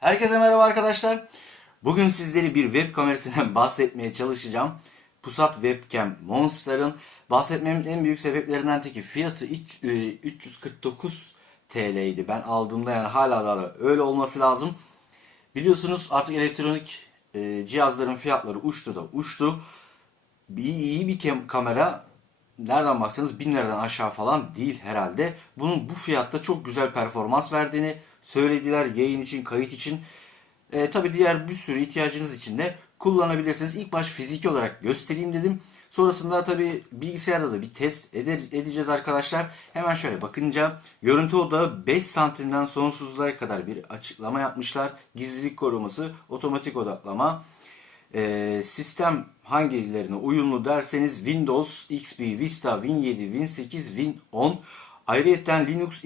Herkese merhaba arkadaşlar. Bugün sizlere bir web kamerasından bahsetmeye çalışacağım. Pusat Webcam Monster'ın bahsetmemin en büyük sebeplerinden teki fiyatı üç- e, 349 TL'ydi. Ben aldığımda yani hala da öyle olması lazım. Biliyorsunuz artık elektronik e, cihazların fiyatları uçtu da uçtu. Bir iyi bir kamera nereden baksanız 1000 liradan aşağı falan değil herhalde. Bunun bu fiyatta çok güzel performans verdiğini söylediler yayın için, kayıt için. E, tabii diğer bir sürü ihtiyacınız için de kullanabilirsiniz. İlk baş fiziki olarak göstereyim dedim. Sonrasında tabii bilgisayarda da bir test ede- edeceğiz arkadaşlar. Hemen şöyle bakınca görüntü odağı 5 santimden sonsuzluğa kadar bir açıklama yapmışlar. Gizlilik koruması, otomatik odaklama. Ee, sistem hangilerine uyumlu derseniz Windows, XP, Vista, Win 7, Win 8, Win 10. Ayrıca Linux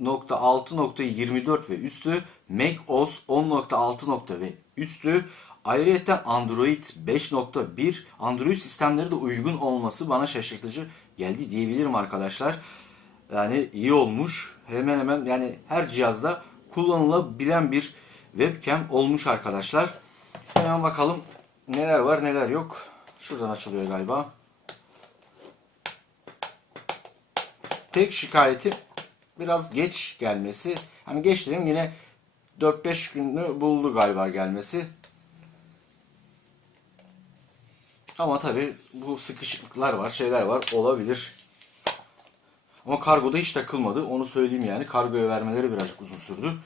2.6.24 ve üstü, Mac OS 10.6. ve üstü. Ayrıca Android 5.1 Android sistemleri de uygun olması bana şaşırtıcı geldi diyebilirim arkadaşlar. Yani iyi olmuş. Hemen hemen yani her cihazda kullanılabilen bir webcam olmuş arkadaşlar. Hemen bakalım neler var neler yok. Şuradan açılıyor galiba. Tek şikayetim biraz geç gelmesi. Hani geç dedim yine 4-5 günü buldu galiba gelmesi. Ama tabi bu sıkışıklıklar var, şeyler var olabilir. Ama kargoda hiç takılmadı. Onu söyleyeyim yani. Kargoya vermeleri birazcık uzun sürdü.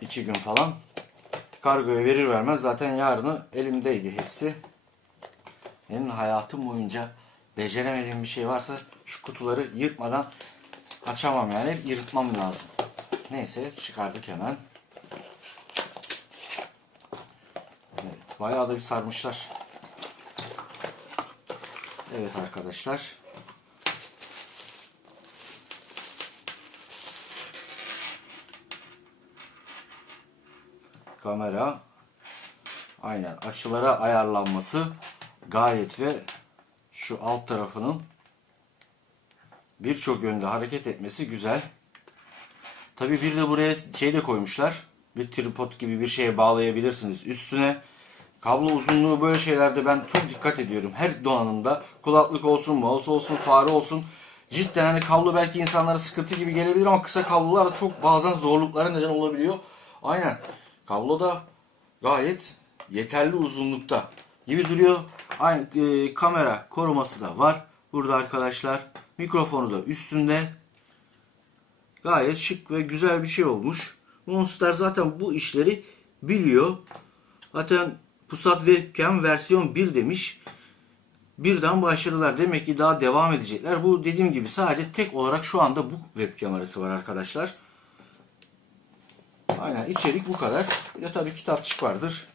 2 gün falan. Kargoya verir vermez zaten yarını elimdeydi hepsi. Benim hayatım boyunca beceremediğim bir şey varsa şu kutuları yırtmadan açamam yani. Yırtmam lazım. Neyse çıkardık hemen. Evet, bayağı da bir sarmışlar. Evet arkadaşlar. kamera aynen açılara ayarlanması gayet ve şu alt tarafının birçok yönde hareket etmesi güzel. Tabi bir de buraya şey de koymuşlar. Bir tripod gibi bir şeye bağlayabilirsiniz üstüne. Kablo uzunluğu böyle şeylerde ben çok dikkat ediyorum. Her donanımda kulaklık olsun, mouse olsun, fare olsun. Cidden hani kablo belki insanlara sıkıntı gibi gelebilir ama kısa kablolar da çok bazen zorluklara neden olabiliyor. Aynen. Kablo da gayet yeterli uzunlukta gibi duruyor. Aynı e, kamera koruması da var. Burada arkadaşlar mikrofonu da üstünde. Gayet şık ve güzel bir şey olmuş. Monster zaten bu işleri biliyor. Zaten Pusat Webcam versiyon 1 demiş. Birden başladılar. Demek ki daha devam edecekler. Bu dediğim gibi sadece tek olarak şu anda bu web kamerası var arkadaşlar. Aynen içerik bu kadar. Bir de tabii kitapçık vardır.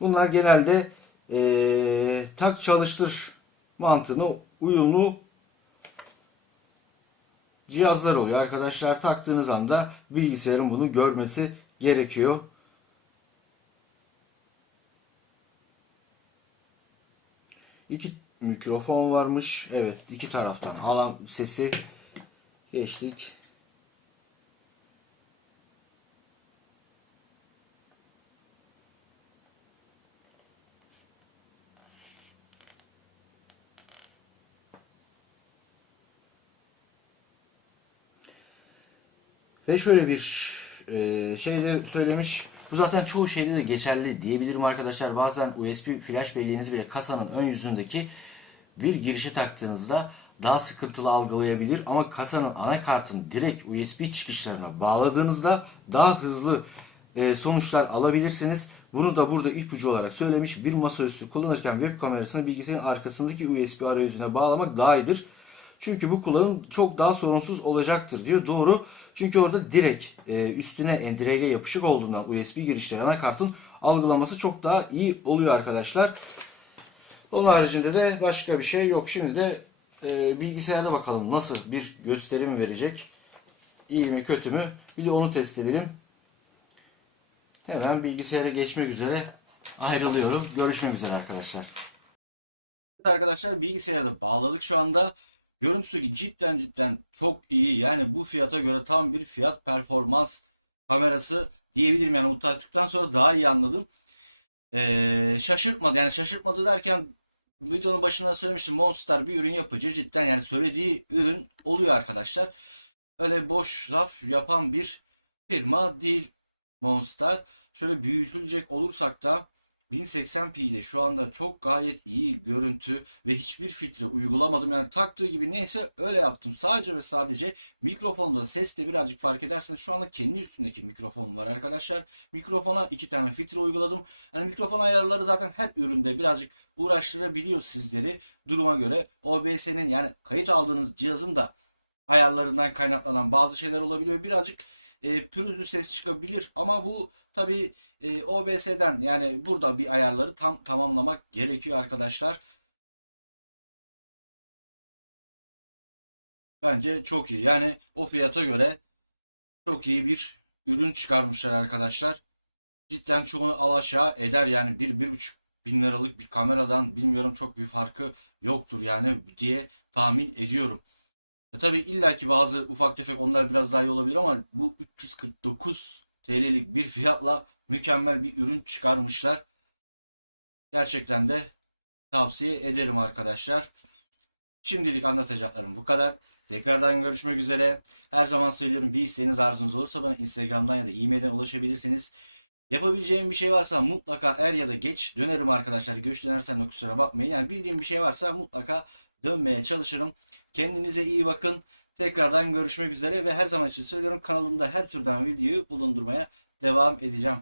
Bunlar genelde eee, tak çalıştır mantığına uyumlu cihazlar oluyor. Arkadaşlar taktığınız anda bilgisayarın bunu görmesi gerekiyor. İki mikrofon varmış. Evet iki taraftan alan sesi geçtik. Ve şöyle bir e, şey de söylemiş. Bu zaten çoğu şeyde de geçerli diyebilirim arkadaşlar. Bazen USB flash belleğinizi bile kasanın ön yüzündeki bir girişe taktığınızda daha sıkıntılı algılayabilir. Ama kasanın anakartını direkt USB çıkışlarına bağladığınızda daha hızlı e, sonuçlar alabilirsiniz. Bunu da burada ipucu olarak söylemiş. Bir masaüstü kullanırken web kamerasını bilgisayarın arkasındaki USB arayüzüne bağlamak daha iyidir. Çünkü bu kullanım çok daha sorunsuz olacaktır diyor. Doğru. Çünkü orada direkt e, üstüne entegre yapışık olduğundan USB girişleri anakartın algılaması çok daha iyi oluyor arkadaşlar. Onun haricinde de başka bir şey yok. Şimdi de e, bilgisayarda bakalım nasıl bir gösterim verecek. İyi mi kötü mü? Bir de onu test edelim. Hemen bilgisayara geçmek üzere ayrılıyorum. Görüşmek üzere arkadaşlar. Arkadaşlar bilgisayarda bağladık şu anda. Görüntüsü cidden cidden çok iyi. Yani bu fiyata göre tam bir fiyat performans kamerası diyebilirim. Yani bu taktıktan sonra daha iyi anladım. Ee, şaşırtmadı yani şaşırtmadı derken videonun başında söylemiştim Monster bir ürün yapıcı cidden yani söylediği ürün oluyor arkadaşlar. Öyle boş laf yapan bir firma değil Monster. Şöyle büyütülecek olursak da 1080p'de şu anda çok gayet iyi görüntü ve hiçbir filtre uygulamadım. Yani taktığı gibi neyse öyle yaptım. Sadece ve sadece mikrofonda seste birazcık fark ederseniz şu anda kendi üstündeki mikrofon var arkadaşlar. Mikrofona iki tane filtre uyguladım. Hani mikrofon ayarları zaten her üründe birazcık uğraştırabiliyor sizleri duruma göre. OBS'nin yani kayıt aldığınız cihazın da ayarlarından kaynaklanan bazı şeyler olabiliyor. Birazcık e, pürüzlü ses çıkabilir ama bu tabi e, OBS'den yani burada bir ayarları tam tamamlamak gerekiyor arkadaşlar. Bence çok iyi. Yani o fiyata göre çok iyi bir ürün çıkarmışlar arkadaşlar. Cidden çoğunu alaşağı eder yani bir, bir buçuk bin liralık bir kameradan bilmiyorum çok bir farkı yoktur yani diye tahmin ediyorum. E tabii illaki bazı ufak tefek onlar biraz daha iyi olabilir ama bu 349 TL'lik bir fiyatla mükemmel bir ürün çıkarmışlar. Gerçekten de tavsiye ederim arkadaşlar. Şimdilik anlatacaklarım bu kadar. Tekrardan görüşmek üzere. Her zaman söylüyorum bir isteğiniz arzunuz olursa bana Instagram'dan ya da e-mailden ulaşabilirsiniz. Yapabileceğim bir şey varsa mutlaka er ya da geç dönerim arkadaşlar. Göç dönersem de kusura bakmayın. Yani bildiğim bir şey varsa mutlaka dönmeye çalışırım. Kendinize iyi bakın. Tekrardan görüşmek üzere ve her zaman için söylüyorum kanalımda her türden videoyu bulundurmaya devam edeceğim.